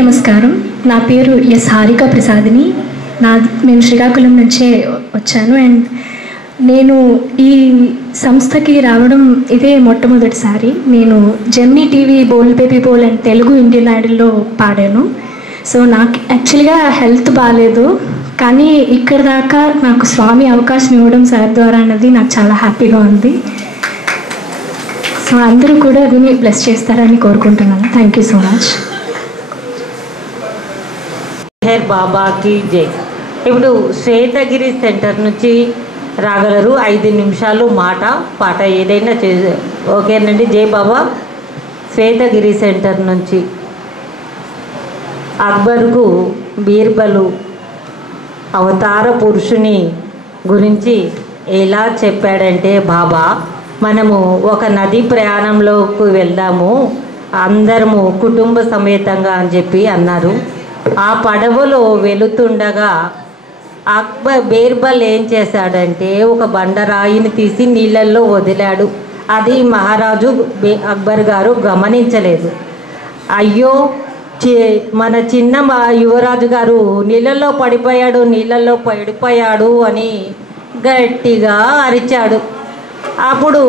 నమస్కారం. నా పేరు ఎస్ హారిక ప్రసాద్ని. నేను శ్రీకాకుళం నుంచే వచ్చాను. అండ్ నేను ఈ సంస్థకి రావడం ఇదే మొట్టమొదటిసారి. నేను Gemini TV Bol baby Bol and Telugu Indian ఐడల్లో పాడాను. సో నాకు యాక్చువల్గా హెల్త్ బాగాలేదు, కానీ ఇక్కడ దాకా నాకు స్వామి అవకాశం ఇవ్వడం సార్ ద్వారా అన్నది నాకు చాలా హ్యాపీగా ఉంది. సో అందరూ కూడా దీన్ని బ్లెస్ చేస్తారని కోరుకుంటున్నాను. Thank you so much. Meher బాబాకి జై. ఇప్పుడు శ్వేతగిరి సెంటర్ నుంచి రాగలరు 5 నిమిషాలు మాట పాట ఏదైనా ఓకేనండి. జై బాబా. శ్వేతగిరి సెంటర్ నుంచి అక్బర్కు బీర్బలు అవతార పురుషుని గురించి ఎలా చెప్పాడంటే, బాబా మనము ఒక నది ప్రయాణంలోకి వెళ్దాము అందరము కుటుంబ సమేతంగా అని చెప్పి అన్నారు. ఆ పడవలో వెళుతుండగా బీర్బల్ ఏం చేశాడంటే ఒక బండరాయిని తీసి నీళ్ళల్లో వదిలాడు. అది మహారాజు అక్బర్ గారు గమనించలేదు. అయ్యో మన చిన్న యువరాజు గారు నీళ్ళల్లో పడిపోయాడు అని గట్టిగా అరిచాడు. అప్పుడు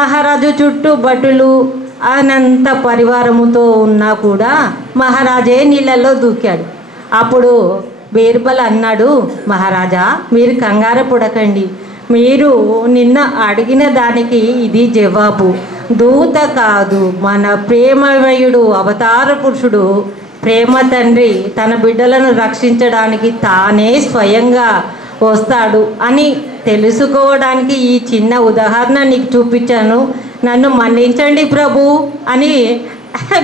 మహారాజు చుట్టూ భటులు అనంత పరివారముతో ఉన్నా కూడా మహారాజే నీళ్ళల్లో దూకాడు. అప్పుడు బీర్బల్ అన్నాడు, మహారాజా మీరు కంగారు పడకండి, మీరు నిన్న అడిగిన దానికి ఇది జవాబు. దూత కాదు, మన ప్రేమమయుడు అవతార పురుషుడు ప్రేమ తండ్రి తన బిడ్డలను రక్షించడానికి తానే స్వయంగా వస్తాడు అని తెలుసుకోవడానికి ఈ చిన్న ఉదాహరణ నీకు చూపించాను, నన్ను మన్నించండి ప్రభు అని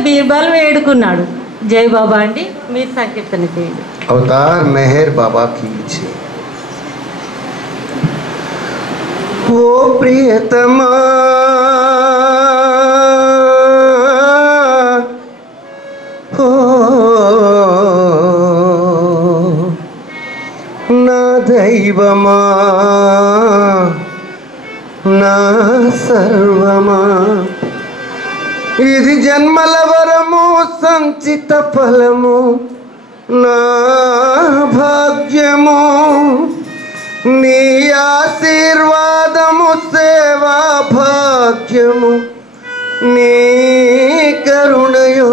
బీర్బల్ వేడుకున్నాడు. జై బాబా అండి. మీరు సంకీర్తన చేయండి. అవతార్ మెహర్ బాబా की जय. ఓ ప్రియతమా నా దైవమా నా సర్వమా, ఇది జన్మల వరము సంచిత ఫలము నా భాగ్యము, నీ ఆశీర్వాదము సేవా భాగ్యము, నీ కరుణయో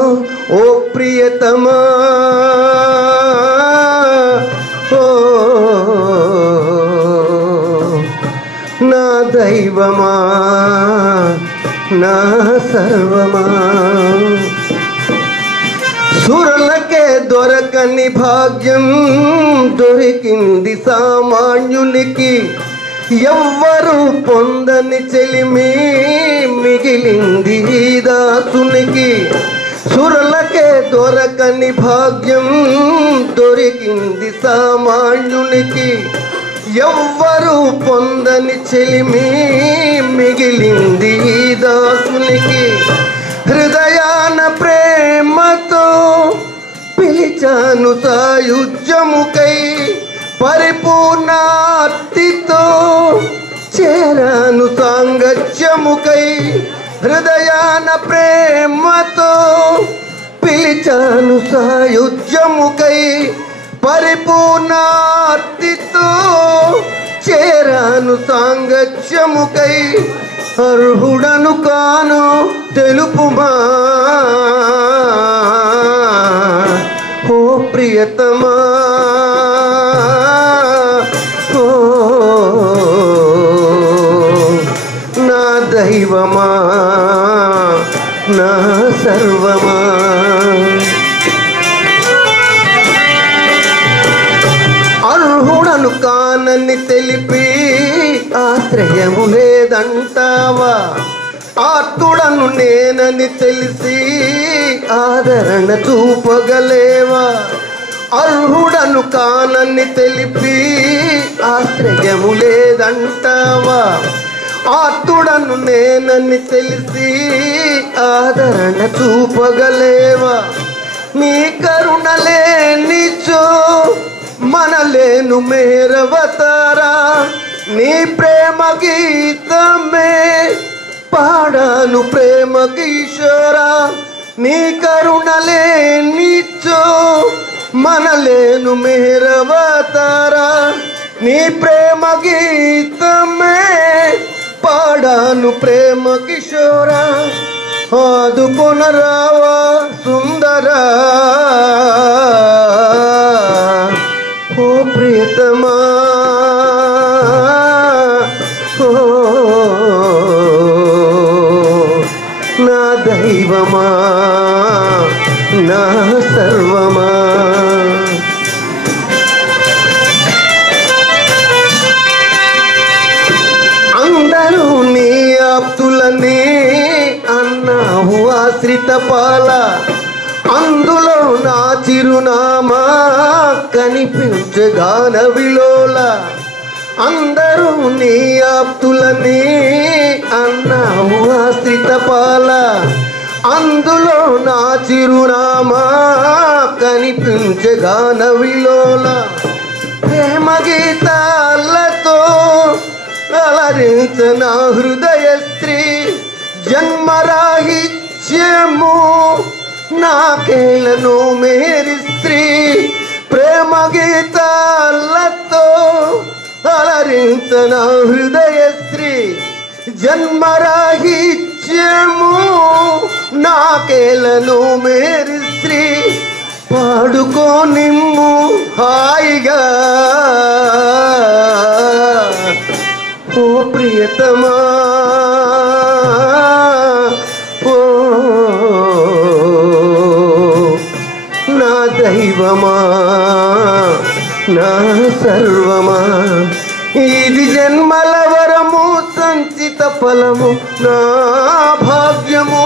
ఓ ప్రియతమా. నా దైవమా నా సర్వమా, సురలకే దొరకని భాగ్యం దొరికింది సామాన్యునికి, ఎవ్వరు పొందని చెలిమి మిగిలింది దాసునికి. సురలకే దొరకని భాగ్యం దొరికింది సామాన్యునికి, ఎవ్వరు పొందని చెలిమి మిగిలింది దాసునికి. హృదయాన ప్రేమతో పిలిచాను సాయుజ్యముకై, పరిపూర్ణార్తితో చేరాను సాంగత్యముకై. హృదయాన ప్రేమతో పిలిచాను సాయుజ్యముకై, పరిపూర్ణార్తితో చేరాను సాంగత్యముకై. అర్హుడను కాను తెలుపుమా ఓ ప్రియతమా, ఓ నా దైవమా నా సర్వమా. అర్హుడను కానని తెలిపి ఆశ్రయము లేదంటావా? ఆర్తుడను నేనని తెలిసి ఆదరణ చూపగలేవా? అర్హుడను కానని తెలిపి ఆశ్రయము లేదంటావా? ఆర్తుడను నేనని తెలిసి ఆదరణ చూపగలేవా? నీ కరుణ లేనిచో మనలేను మేరవతారా, నీ ప్రేమ గీతమే పాడాను ప్రేమ కిషోరా. నీ కరుణ లేనిచో మనలేను మేరవతారా, నీ ప్రేమ గీతమే పాడాను ప్రేమ కిషోరా. ఆదుకొనరావా సుందరా, ఓ ప్రియతమా, ఓ నా దైవమా, నా సర్వమా. అందరూ నీ ఆప్తులని అన్నావు ఆశ్రిత పాల, అందులో నా చిరునామా కనిపించగాన విలోల. అందరూ నీ ఆప్తులని అన్నావు ఆశ్రిత పాల, అందులో నా చిరునామా కనిపించగాన విలోల. ప్రేమ గీతాలతో అలరించ నా హృదయ స్త్రీ, జన్మరాహిత్యము నాకేలను మేరి స్త్రీ. ప్రేమ గీతాలతో అలరించ నా హృదయ స్త్రీ, జన్మరాహిత్యము నాకేలను మేరి స్త్రీ. పాడుకో నిమ్ము హాయిగా ఓ ప్రియతమా, ఓ నా దైవమా, నా సర్వమా. ఇది జన్మల వరము సంచిత ఫలము నా భాగ్యము,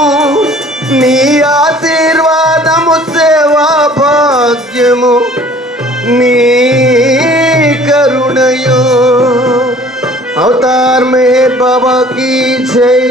నీ ఆశీర్వాదము సేవా భాగ్యము, నీ కరుణయో. अवतार मेहर बाबा की जय।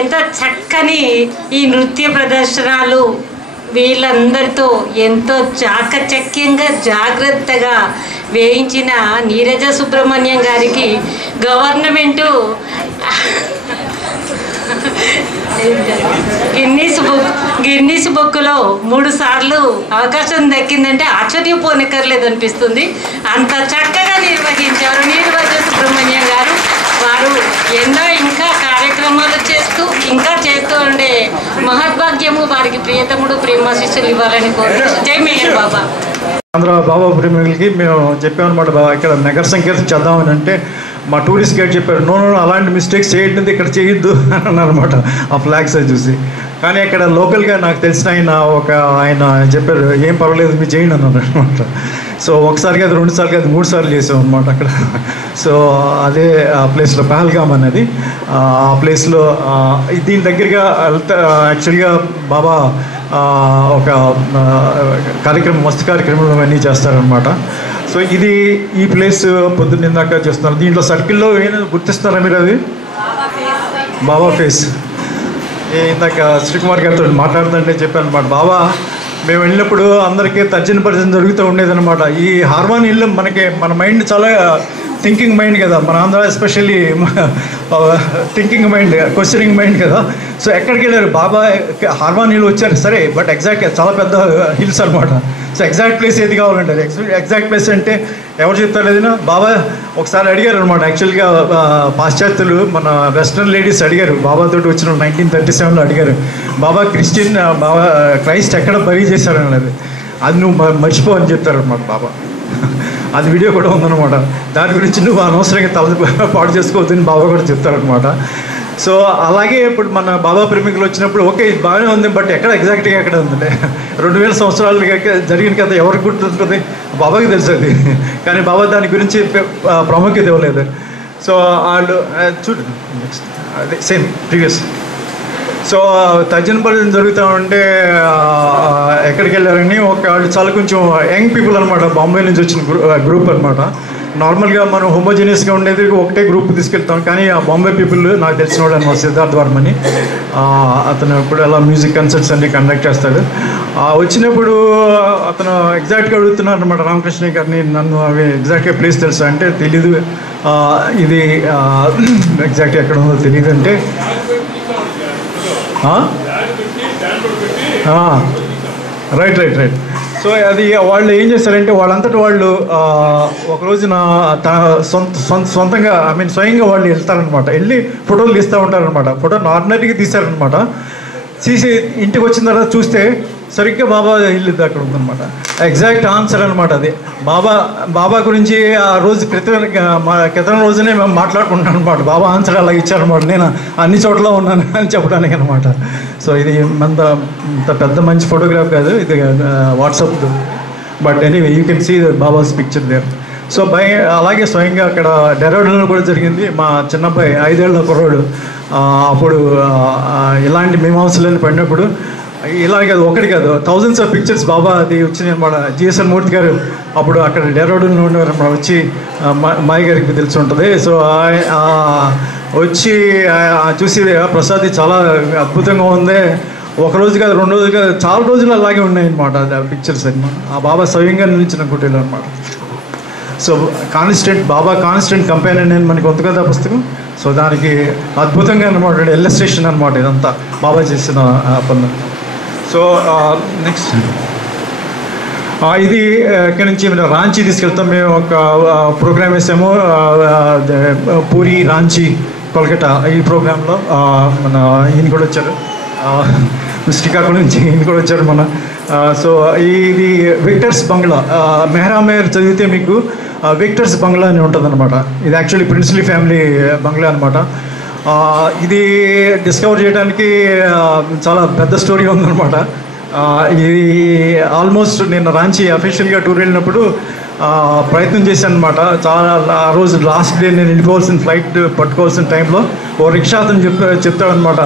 ఎంత చక్కని ఈ నృత్య ప్రదర్శనలు వీళ్ళందరితో ఎంతో చాకచక్యంగా జాగ్రత్తగా వేయించిన నీరజ సుబ్రహ్మణ్యం గారికి గవర్నమెంటు గిన్నీస్ బుక్లో 3 సార్లు అవకాశం దక్కిందంటే ఆశ్చర్యపోనక్కర్లేదు అనిపిస్తుంది. అంత చక్కగా నిర్వహించారు నీరజ సుబ్రహ్మణ్యం గారు. వారు ఎన్నో ఇంకా కార్యక్రమాలు చేస్తూ ఉండే మహద్భాగ్యము వారికి ప్రియతముడు ప్రేమ శిష్యులు ఇవ్వాలని కోరుతున్నాను. జై మేయర్ బాబా. ఆంధ్ర బాబా ప్రేమికులకి మేము చెప్పామన్నమాట, ఇక్కడ నగర సంకీర్తన చేద్దామని. అంటే మా టూరిస్ట్ గైడ్ చెప్పారు, నో అలాంటి మిస్టేక్స్ చేయట్లేదు, ఇక్కడ చేయొద్దు అని అన్నారనమాట ఆ ఫ్లాగ్స్ చూసి. కానీ ఇక్కడ లోకల్గా నాకు తెలిసిన ఆయన చెప్పారు, ఏం పర్వాలేదు మీరు చేయండి అన్నారు అనమాట. సో ఒకసారి కాదు, 2 సార్లు కాదు, 3 సార్లు చేసాం అనమాట అక్కడ. సో అదే ఆ ప్లేస్లో పహల్గామ్ అనేది ఆ ప్లేస్లో దీని దగ్గరగా యాక్చువల్గా బాబా ఒక కార్యక్రమం, మస్తు కార్యక్రమం అన్నీ చేస్తారనమాట. సో ఇది ఈ ప్లేస్ పొద్దున్న ఇందాక చేస్తున్నారు. దీంట్లో సర్కిల్లో ఏమైనా గుర్తిస్తున్నారా మీరు? అది బాబా ఫేస్. ఇందాక శ్రీకుమార్ గారితో మాట్లాడుతుంటే చెప్పాను అనమాట, బాబా మేము వెళ్ళినప్పుడు అందరికీ తర్జన పరిచయం జరుగుతూ ఉండేదన్నమాట. ఈ హార్మోనియంలో మన మైండ్ చాలా థింకింగ్ మైండ్ కదా, మన Andhra especially thinking mind, questioning mind కదా. సో ఎక్కడికి వెళ్ళారు బాబా, హార్మోనియంలో వచ్చారు సరే, బట్ ఎగ్జాక్ట్ చాలా పెద్ద హిల్స్ అనమాట. సో ఎగ్జాక్ట్ ప్లేస్ ఏది కావాలంటే ఎగ్జాక్ట్ ప్లేస్ అంటే ఎవరు చెప్తారు ఏదైనా. బాబా ఒకసారి అడిగారు అనమాట, యాక్చువల్గా పాశ్చాత్యులు మన వెస్ట్రన్ లేడీస్ అడిగారు బాబాతోటి వచ్చిన 1937లో అడిగారు, బాబా బాబా క్రైస్ట్ ఎక్కడ బరీ చేశారన్నది, అది నువ్వు మర్చిపో అని చెప్తారనమాట బాబా. అది వీడియో కూడా ఉందన్నమాట. దాని గురించి నువ్వు అనవసరంగా పాడు చేసుకోవద్దని బాబా కూడా చెప్తారనమాట. సో అలాగే ఇప్పుడు మన బాబా ప్రేమికులు వచ్చినప్పుడు ఓకే ఇది బాగానే ఉంది, బట్ ఎగ్జాక్ట్గా ఎక్కడ ఉందండి? 2000 సంవత్సరాలు జరిగిన కథ ఎవరికి గుర్తుంటుంది? బాబాకి తెలుసు అది, కానీ బాబా దాని గురించి ప్రాముఖ్యత ఇవ్వలేదు. సో వాళ్ళు చూడండి నెక్స్ట్ అదే సేమ్ ప్రీవియస్. సో తర్జన పరిచయం జరుగుతూ ఉంటే ఎక్కడికి వెళ్ళారని వాళ్ళు చాలా కొంచెం యంగ్ పీపుల్ అనమాట, బాంబే నుంచి వచ్చిన గ్రూప్ అనమాట. నార్మల్గా మనం హోమోజీనియస్గా ఉండేది ఒకటే గ్రూప్ తీసుకెళ్తాం, కానీ ఆ బాంబే పీపుల్ నాకు తెలిసిన వాడు అనమాట, సిద్ధార్థ్ వర్మని. అతను ఇప్పుడు అలా మ్యూజిక్ కన్సర్ట్స్ అన్ని కండక్ట్ చేస్తాడు. వచ్చినప్పుడు అతను ఎగ్జాక్ట్గా అడుగుతున్నారు అనమాట రామకృష్ణ గారిని, నన్ను అవి ఎగ్జాక్ట్గా ప్లేస్ తెలుసా అంటే తెలీదు, ఇది ఎగ్జాక్ట్గా ఎక్కడ ఉందో తెలియదు అంటే, రైట్ సో అది వాళ్ళు ఏం చేస్తారంటే వాళ్ళంతటి వాళ్ళు ఒక రోజున సొంతంగా స్వయంగా వాళ్ళు వెళ్తారనమాట. వెళ్ళి ఫోటోలు తీస్తూ ఉంటారనమాట. ఫోటో ఆర్డినరీగా తీశారనమాట. తీసి ఇంటికి వచ్చిన తర్వాత చూస్తే సరిగ్గా బాబా ఇల్లు అక్కడ ఉందన్నమాట. ఎగ్జాక్ట్ ఆన్సర్ అనమాట అది. బాబా గురించి ఆ రోజు క్రితం రోజునే మేము మాట్లాడుకుంటాం అనమాట. బాబా ఆన్సర్ అలా ఇచ్చారనమాట. నేను అన్ని చోట్ల ఉన్నాను అని చెప్పడానికి అనమాట. సో ఇది ఇంత పెద్ద మంచి ఫోటోగ్రాఫ్ కాదు, ఇది WhatsApp. But anyway you can see Baba's picture there. So అలాగే స్వయంగా అక్కడ డెరాడూన్లో కూడా జరిగింది. మా చిన్నబ్బాయి 5 ఏళ్ల కుర్రోడు అప్పుడు ఇలాంటి మీమాంసలని పడినప్పుడు ఇలాగే కాదు, ఒకటి కాదు, థౌజండ్స్ ఆఫ్ పిక్చర్స్ బాబా అది వచ్చినాయి అనమాట. జిఎస్ఎన్ మూర్తి గారు అప్పుడు అక్కడ డెరాడూన్లో ఉండేవారు అనమాట. వచ్చి మాయ గారికి తెలిసి ఉంటుంది. సో వచ్చి చూసి ప్రసాద్ చాలా అద్భుతంగా ఉంది, ఒక రోజు కాదు 2 రోజులు కాదు చాలా రోజులు అలాగే ఉన్నాయి అనమాట పిక్చర్స్ అనమాట. ఆ బాబా స్వయంగా నిలిచిన కుటీలు అనమాట. సో బాబా కాన్స్టెంట్ కంపానియన్ అని మనకి ఉంది కదా పుస్తకం. సో దానికి అద్భుతంగా అనమాట ఇల్లస్ట్రేషన్ అనమాట ఇదంతా బాబా చేసిన పనులు. సో నెక్స్ట్ ఇది ఇక్కడి నుంచి రాంచీ తీసుకెళ్తాం. మేము ఒక ప్రోగ్రామ్ వేసాము, పూరి, రాంచీ, కోల్కతా. ఈ ప్రోగ్రాంలో మన ఈయన కూడా వచ్చారు, శ్రీకాకుళం నుంచి ఈయన కూడా వచ్చారు మన. సో ఇది విక్టర్స్ బంగ్లా. మెహరామేర్ చదివితే మీకు విక్టర్స్ బంగ్లా అని ఉంటుంది అనమాట. ఇది యాక్చువల్లీ ప్రిన్స్లీ ఫ్యామిలీ బంగ్లా అనమాట. ఇది డిస్కవర్ చేయడానికి చాలా పెద్ద స్టోరీ ఉందన్నమాట. ఇది ఆల్మోస్ట్ నేను రాంచీ అఫీషియల్గా టూర్ వెళ్ళినప్పుడు ప్రయత్నం చేశాను అనమాట. చాలా ఆ రోజు లాస్ట్ డే నేను వెళ్ళిపోవాల్సిన ఫ్లైట్ పట్టుకోవాల్సిన టైంలో ఓ రిక్షా అతను చెప్తాడనమాట,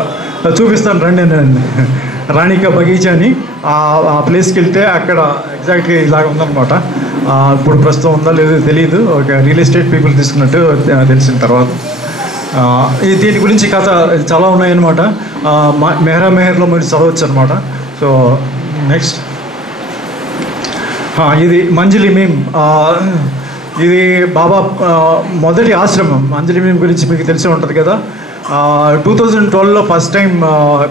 చూపిస్తాను రండి నేను, రాణికా బగీచా అని. ఆ ప్లేస్కి వెళ్తే అక్కడ ఎగ్జాక్ట్గా ఇలాగ ఉందన్నమాట. ఇప్పుడు ప్రస్తుతం ఉందా లేదో తెలియదు, ఒక రియల్ ఎస్టేట్ పీపుల్ తీసుకున్నట్టు తెలిసిన తర్వాత. దీని గురించి కథ చాలా ఉన్నాయన్నమాట. మెహరామేర్లో మీరు చదవచ్చు అనమాట. సో నెక్స్ట్ ఇది మంజలి మీమ్. ఇది బాబా మొదటి ఆశ్రమం. మంజలి మీమ్ గురించి మీకు తెలిసే ఉంటుంది కదా. 2012లో ఫస్ట్ టైం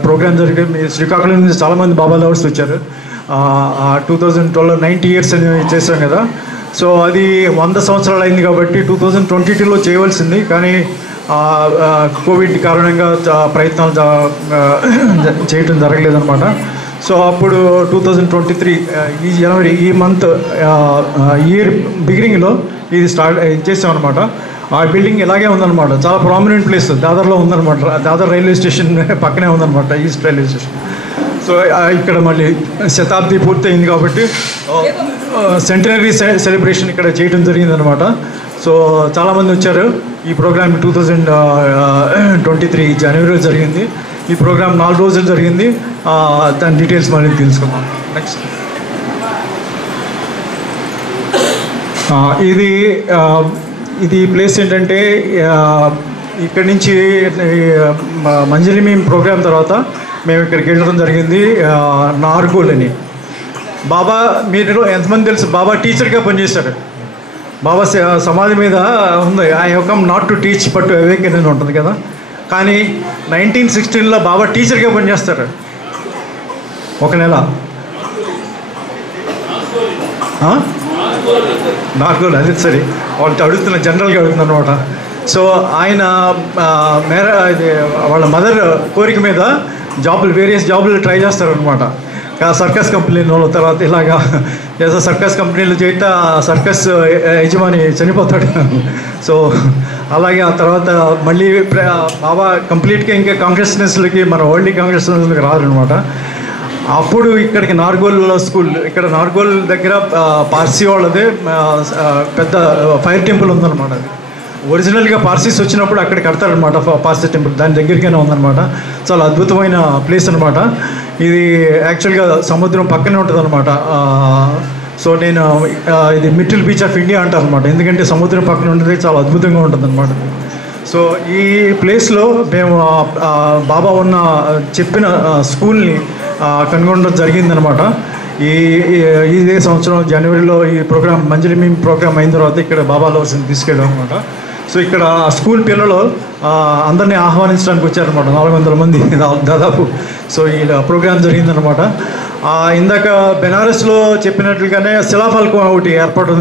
ప్రోగ్రామ్ జరిగింది. శ్రీకాకుళం నుంచి చాలామంది బాబా లవర్స్ వచ్చారు. 2012లో 90 years అని చేశాం కదా. సో అది 100 సంవత్సరాలు అయింది కాబట్టి 2022లో చేయవలసింది, కానీ కోవిడ్ కారణంగా ప్రయత్నాలు చేయటం జరగలేదన్నమాట. సో అప్పుడు 2023 ఈ జనవరి ఈ మంత్ ఇయర్ బిగినింగ్లో ఇది చేసామన్నమాట. ఆ బిల్డింగ్ ఇలాగే ఉందన్నమాట. చాలా ప్రామినెంట్ ప్లేస్ దాదర్లో ఉందన్నమాట. దాదర్ రైల్వే స్టేషన్ పక్కనే ఉందన్నమాట, ఈస్ట్ రైల్వే స్టేషన్. సో ఇక్కడ మళ్ళీ శతాబ్ది పూర్తయింది కాబట్టి సెంటనరీ సెలబ్రేషన్ ఇక్కడ చేయడం జరిగిందనమాట. సో చాలామంది వచ్చారు. ఈ ప్రోగ్రామ్ 2023 జనవరిలో జరిగింది. ఈ ప్రోగ్రామ్ 4 రోజులు జరిగింది. దాని డీటెయిల్స్ మళ్ళీ తెలుసుకుందాం. నెక్స్ట్ ఇది ప్లేస్ ఏంటంటే ఇక్కడి నుంచి మంజలి మీమ్ ప్రోగ్రామ్ తర్వాత మేము ఇక్కడికి వెళ్ళడం జరిగింది. నార్గోల్ అని. బాబా మీరు ఎంతమంది తెలుసు, బాబా టీచర్గా పనిచేశారు. బాబా సమాధి మీద ఉంది, I have come not to teach but to awaken అని ఉంటుంది కదా. కానీ 1916లో బాబా టీచర్గా పనిచేస్తారు ఒక నెల. నార్గోల్ అది సరే, వాళ్ళు అడుగుతున్న జనరల్గా అడుగుతున్నారు అనమాట. సో ఆయన వాళ్ళ మదర్ కోరిక మీద వేరియస్ జాబులు ట్రై చేస్తారనమాట. సర్కస్ కంపెనీలో తర్వాత ఇలాగా సర్కస్ కంపెనీలు చేస్తే సర్కస్ యజమాని చనిపోతాడు. సో అలాగే ఆ తర్వాత మళ్ళీ బాబా కంప్లీట్గా ఇంకా కాంగ్రెస్నెస్లకి మన వరల్డ్ కాంగ్రెస్నెస్లకి రాదనమాట. అప్పుడు ఇక్కడికి నార్గోల్లో స్కూల్, ఇక్కడ నార్గోల్ దగ్గర పార్సీ వాళ్ళదే పెద్ద ఫైర్ టెంపుల్ ఉందన్నమాట. అది ఒరిజినల్గా పార్సీస్ వచ్చినప్పుడు అక్కడ కడతారనమాట పార్సీ టెంపుల్, దాని దగ్గరికైనా ఉందన్నమాట. చాలా అద్భుతమైన ప్లేస్ అనమాట. ఇది యాక్చువల్గా సముద్రం పక్కనే ఉంటుంది అనమాట. సో నేను ఇది మిడిల్ బీచ్ ఆఫ్ ఇండియా అంటారు అనమాట, ఎందుకంటే సముద్రం పక్కన ఉంటుంది, చాలా అద్భుతంగా ఉంటుంది అనమాట. సో ఈ ప్లేస్లో మేము బాబా ఉన్న చెప్పిన స్కూల్ని కనుగొనడం జరిగిందనమాట. ఇదే సంవత్సరం జనవరిలో ఈ ప్రోగ్రామ్ మంజలి మీమ్ ప్రోగ్రామ్ అయిన తర్వాత ఇక్కడ బాబా లవర్స్ని తీసుకెళ్ళాం అనమాట. సో ఇక్కడ స్కూల్ పిల్లలు అందరినీ ఆహ్వానించడానికి వచ్చారనమాట, 400 మంది దాదాపు. సో ఈ ప్రోగ్రామ్ జరిగిందనమాట. ఇందాక బెనారస్లో చెప్పినట్లుగానే శిలాఫలకం ఒకటి ఏర్పాటు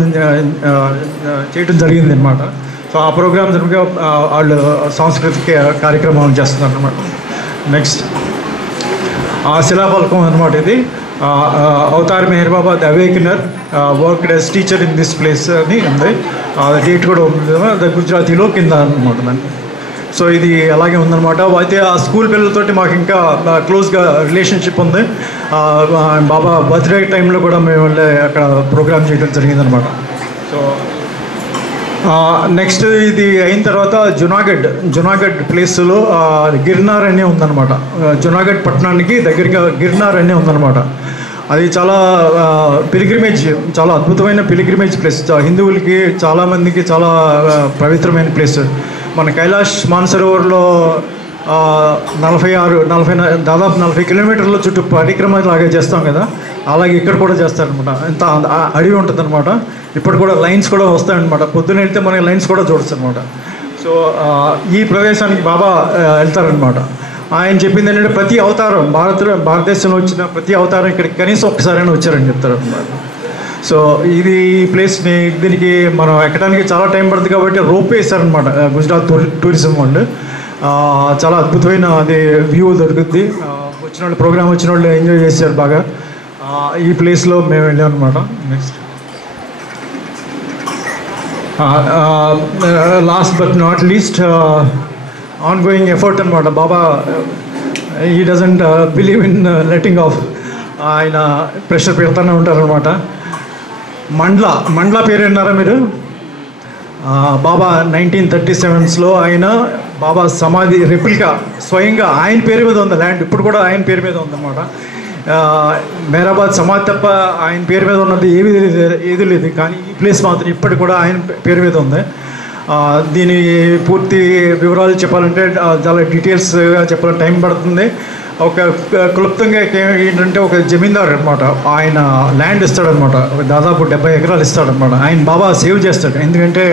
చేయడం జరిగింది అనమాట. సో ఆ ప్రోగ్రామ్ జరుగుగా వాళ్ళు సాంస్కృతిక కార్యక్రమాలు చేస్తున్నారు అనమాట. నెక్స్ట్ ఆ శిలాఫలకం అనమాట ఇది. Avatar Meher Baba the awakener worked as teacher in this place అని ఉంది. డేట్ కూడా ఉంది, గుజరాతీలో కింద అనమాట దాన్ని. సో ఇది అలాగే ఉందన్నమాట. అయితే ఆ స్కూల్ పిల్లలతోటి మాకు ఇంకా క్లోజ్గా రిలేషన్షిప్ ఉంది. బాబా బర్త్డే టైంలో కూడా మేము అక్కడ ప్రోగ్రామ్ చేయడం జరిగిందనమాట. సో నెక్స్ట్ ఇది అయిన తర్వాత జునాగఢ్ ప్లేస్లో గిర్నార్ అనే ఉందన్నమాట. జునాగఢ్ పట్టణానికి దగ్గరగా గిర్నార్ అనే ఉందన్నమాట. అది చాలా పిలిగ్రిమేజ్, చాలా అద్భుతమైన పిలిగ్రిమేజ్ ప్లేస్. హిందువులకి చాలామందికి చాలా పవిత్రమైన ప్లేస్. మన కైలాష్ మానసరోవర్లో దాదాపు 40 కిలోమీటర్ల చుట్టూ పరిక్రమ లాగా చేస్తాం కదా, అలాగే ఇక్కడ కూడా చేస్తారనమాట. ఇంత అడవి ఉంటుందన్నమాట. ఇప్పుడు కూడా లైన్స్ కూడా వస్తాయన్నమాట. పొద్దున వెళ్తే మనకి లైన్స్ కూడా చూడొచ్చు అనమాట. సో ఈ ప్రదేశానికి బాబా వెళ్తారనమాట. ఆయన చెప్పింది ఏంటంటే ప్రతి అవతారం భారతదేశంలో వచ్చిన ప్రతి అవతారం ఇక్కడికి కనీసం ఒక్కసారైనా వచ్చారని చెప్తారు అనమాట. సో ఇది ప్లేస్ని దీనికి మనం ఎక్కడానికి చాలా టైం పడుతుంది కాబట్టి రోప్ వేసారనమాట గుజరాత్ టూరిజం వాళ్ళు. చాలా అద్భుతమైన అది వ్యూ దొరుకుద్ది. వచ్చిన వాళ్ళు ప్రోగ్రామ్ వచ్చిన వాళ్ళు ఎంజాయ్ చేశారు బాగా. ఈ ప్లేస్లో మేము వెళ్ళాం అనమాట. Next last but not least on going effort అనమాట. Baba he doesn't believe in letting off. ఆయన ప్రెషర్ పెడతానే ఉంటారనమాట. మండ్లా పేరు విన్నారా మీరు? బాబా 1937లో ఆయన బాబా సమాధి రెప్లికా స్వయంగా ఆయన పేరు మీద ఉంది. ల్యాండ్ ఇప్పుడు కూడా ఆయన పేరు మీద ఉందన్నమాట. మెహరాబాద్ సమాధి తప్ప ఆయన పేరు మీద ఉన్నది ఏది లేదు. కానీ ఈ ప్లేస్ మాత్రం ఇప్పటికి కూడా ఆయన పేరు మీద ఉంది. దీని పూర్తి వివరాలు చెప్పాలంటే చాలా డీటెయిల్స్గా చెప్పాలంటే టైం పడుతుంది. ఒక క్లుప్తంగా ఏంటంటే ఒక జమీందారు అనమాట, ఆయన ల్యాండ్ ఇస్తాడనమాట. దాదాపు 70 ఎకరాలు ఇస్తాడనమాట. ఆయన బాబా సేవ్ చేస్తాడు. ఎందుకంటే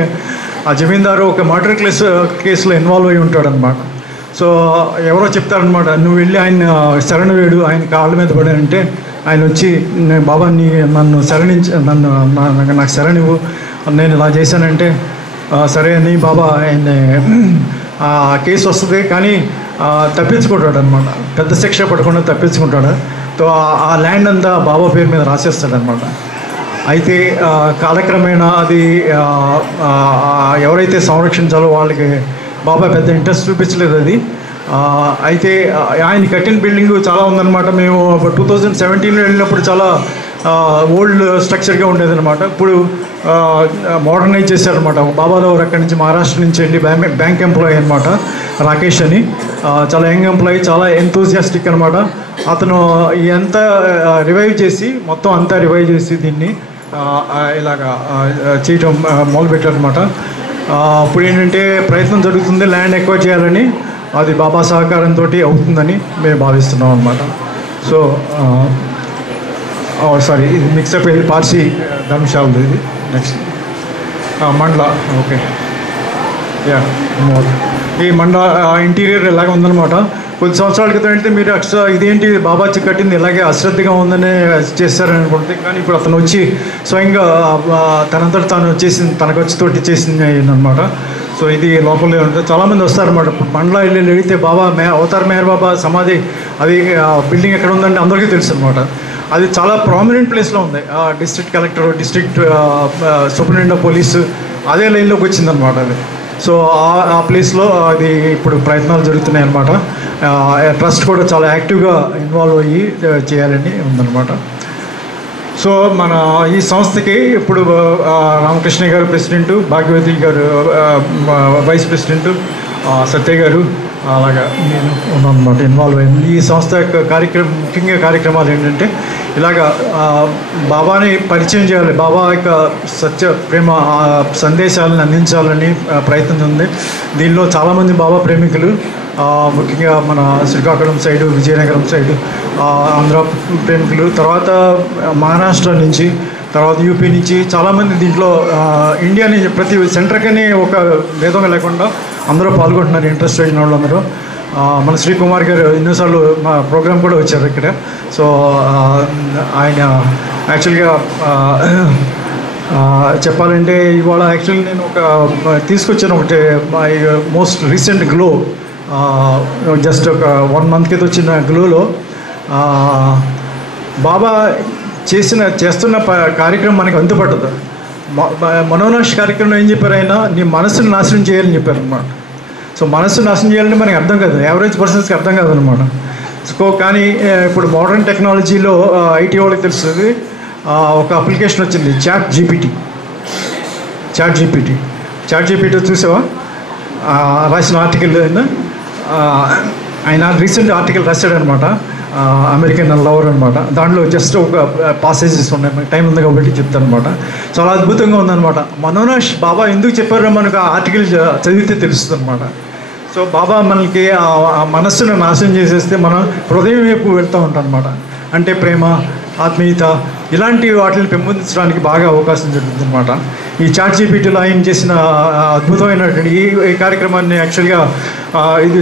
ఆ జమీందారు ఒక మర్డర్ కేసులో ఇన్వాల్వ్ అయి ఉంటాడనమాట. సో ఎవరో చెప్తారనమాట, నువ్వు వెళ్ళి ఆయన శరణ వేడు, ఆయన కాళ్ళ మీద పడానంటే ఆయన వచ్చి బాబా నన్ను నాకు శరణివ్వు, నేను ఇలా చేశానంటే సరే అని బాబా ఆయన ఆ కేసు వస్తుంది. కానీ తప్పించుకుంటాడు అనమాట. పెద్ద శిక్ష పడకుండా తప్పించుకుంటాడు. సో ఆ ల్యాండ్ అంతా బాబా పేరు మీద రాసేస్తాడనమాట. అయితే కాలక్రమేణా అది ఎవరైతే సంరక్షించాలో వాళ్ళకి బాబా పెద్ద ఇంట్రెస్ట్ చూపించలేదు అది. అయితే ఆయన కట్టిన బిల్డింగ్ చాలా ఉందన్నమాట. మేము 2017లో వెళ్ళినప్పుడు చాలా ఓల్డ్ స్ట్రక్చర్గా ఉండేదన్నమాట. ఇప్పుడు మోడర్నైజ్ చేశారనమాట. బాబారావు అక్కడి నుంచి మహారాష్ట్ర నుంచి వెళ్ళి బ్యాంక్ ఎంప్లాయీ అనమాట, రాకేష్ అని. చాలా యంగ్ ఎంప్లాయీ, చాలా ఎంతూజియాస్టిక్ అనమాట. అతను అంతా రివైవ్ చేసి మొత్తం అంతా రివైవ్ చేసి దీన్ని ఇలాగా చేయటం మొదలుపెట్టారనమాట. ఇప్పుడు ఏంటంటే ప్రయత్నం జరుగుతుంది ల్యాండ్ ఎక్వైర్ చేయాలని. అది బాబా సహకారంతో అవుతుందని మేము భావిస్తున్నాం అనమాట. సో సారీ, ఇది మిక్సప్ ఇది పార్సీ ధర్మశాల. ఇది నెక్స్ట్ మండల. ఓకే, యా, ఈ మండల ఇంటీరియర్ ఇలాగే ఉందన్నమాట. కొద్ది సంవత్సరాల క్రితం అంటే మీరు అక్షర ఇదేంటి బాబా కట్టింది ఇలాగే అశ్రద్ధగా ఉందని చేస్తారని అనుకుంటే, కానీ ఇప్పుడు అతను వచ్చి స్వయంగా తనంతట తాను చేసింది, తనకు వచ్చి తోటి చేసింది అయిందనమాట. సో ఇది లోపలే ఉంటుంది. చాలామంది వస్తారన్నమాట. మండల వెళ్ళి అడిగితే బాబా అవతార్ మెహర్ బాబా సమాధి అది బిల్డింగ్ ఎక్కడ ఉందంటే అందరికీ తెలుసు అనమాట. అది చాలా ప్రామినెంట్ ప్లేస్లో ఉంది. District collector, district superintendent of police అదే లైన్లోకి వచ్చిందనమాట అది. సో ఆ ప్లేస్లో అది ఇప్పుడు ప్రయత్నాలు జరుగుతున్నాయి అన్నమాట. ట్రస్ట్ కూడా చాలా యాక్టివ్గా ఇన్వాల్వ్ అయ్యి చేయాలని ఉందన్నమాట. సో మన ఈ సంస్థకి ఇప్పుడు రామకృష్ణ గారు ప్రెసిడెంటు, భాగ్యవతి గారు వైస్ ప్రెసిడెంటు, సత్య గారు, అలాగా నేను ఉన్నానమాట, ఇన్వాల్వ్ అయింది. ఈ సంస్థ యొక్క ముఖ్యంగా కార్యక్రమాలు ఏంటంటే ఇలాగా బాబాని పరిచయం చేయాలి, బాబా యొక్క సత్య ప్రేమ సందేశాలను అందించాలని ప్రయత్నం ఉంది. దీనిలో చాలామంది బాబా ప్రేమికులు, ముఖ్యంగా మన శ్రీకాకుళం సైడు, విజయనగరం సైడు ఆంధ్ర ప్రేమికులు, తర్వాత మహారాష్ట్ర నుంచి, తర్వాత యూపీ నుంచి చాలామంది దీంట్లో ఇండియా నుంచి ప్రతి సెంటర్కని ఒక భేదంగా లేకుండా అందరూ పాల్గొంటున్నారు, ఇంట్రెస్ట్ అయిన వాళ్ళందరూ. మన శ్రీకుమార్ గారు ఎన్నోసార్లు మా ప్రోగ్రామ్ కూడా వచ్చారు ఇక్కడ. సో ఆయన యాక్చువల్గా చెప్పాలంటే ఇవాళ యాక్చువల్లీ నేను తీసుకొచ్చాను ఒకటి my most recent glow, just ఒక 1 month క్రితం వచ్చిన గ్లోలో బాబా చేస్తున్న కార్యక్రమం మనకు అంతుపట్టదు. మనోనాశ కార్యక్రమం ఏం చెప్పారు, ఆయన నీ మనసును నాశనం చేయాలని చెప్పారు అనమాట. సో మనసు నాశనం చేయాలంటే మనకి అర్థం కాదు, యావరేజ్ పర్సన్స్కి అర్థం కాదు అనమాట. సో కానీ ఇప్పుడు మోడర్న్ టెక్నాలజీలో ఐటీ వాళ్ళకి తెలుస్తుంది, ఒక అప్లికేషన్ వచ్చింది చాట్ జీపీటీ చూసావా? రాసిన ఆర్టికల్ ఆయన రీసెంట్ ఆర్టికల్ రాశాడనమాట, అమెరికన్ లవర్ అనమాట. దాంట్లో జస్ట్ ఒక పాసేజెస్ ఉన్నాయి, టైం ఉంది కాబట్టి చెప్తాను అనమాట. చాలా అద్భుతంగా ఉందన్నమాట. మనోనాష్ బాబా ఎందుకు చెప్పారో మనకు ఆ ఆర్టికల్ చదివితే తెలుస్తుంది అనమాట. సో బాబా మనకి ఆ మనస్సును నాశనం చేసేస్తే మనం హృదయం వైపు వెళ్తూ ఉంటాం అనమాట. అంటే ప్రేమ, ఆత్మీయత ఇలాంటి వాటిని పెంపొందించడానికి బాగా అవకాశం జరుగుతుంది అనమాట. ఈ చాట్ జీపీటీలో ఆయన చేసిన అద్భుతమైనటువంటి ఈ కార్యక్రమాన్ని యాక్చువల్గా ఇది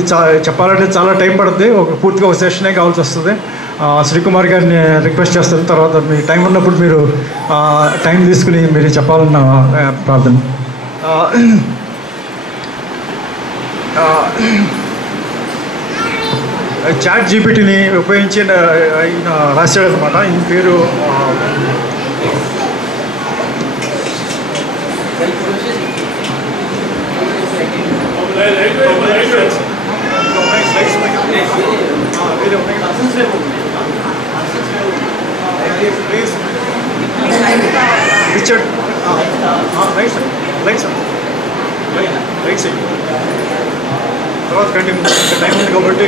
చెప్పాలంటే చాలా టైం పడుతుంది, పూర్తిగా ఒక సెషనే కావాల్సి వస్తుంది. శ్రీకుమార్ గారిని రిక్వెస్ట్ చేస్తాను, తర్వాత మీ టైం ఉన్నప్పుడు మీరు టైం తీసుకుని మీరు చెప్పాలన్న ప్రార్థన. చాట్ జీపీటీని ఉపయోగించి ఆయన రాశాడు అనమాట. ఈయన పేరు రిచర్డ్. రైట్ సైడ్ తర్వాత కంటిన్యూ. టైం ఉంది కాబట్టి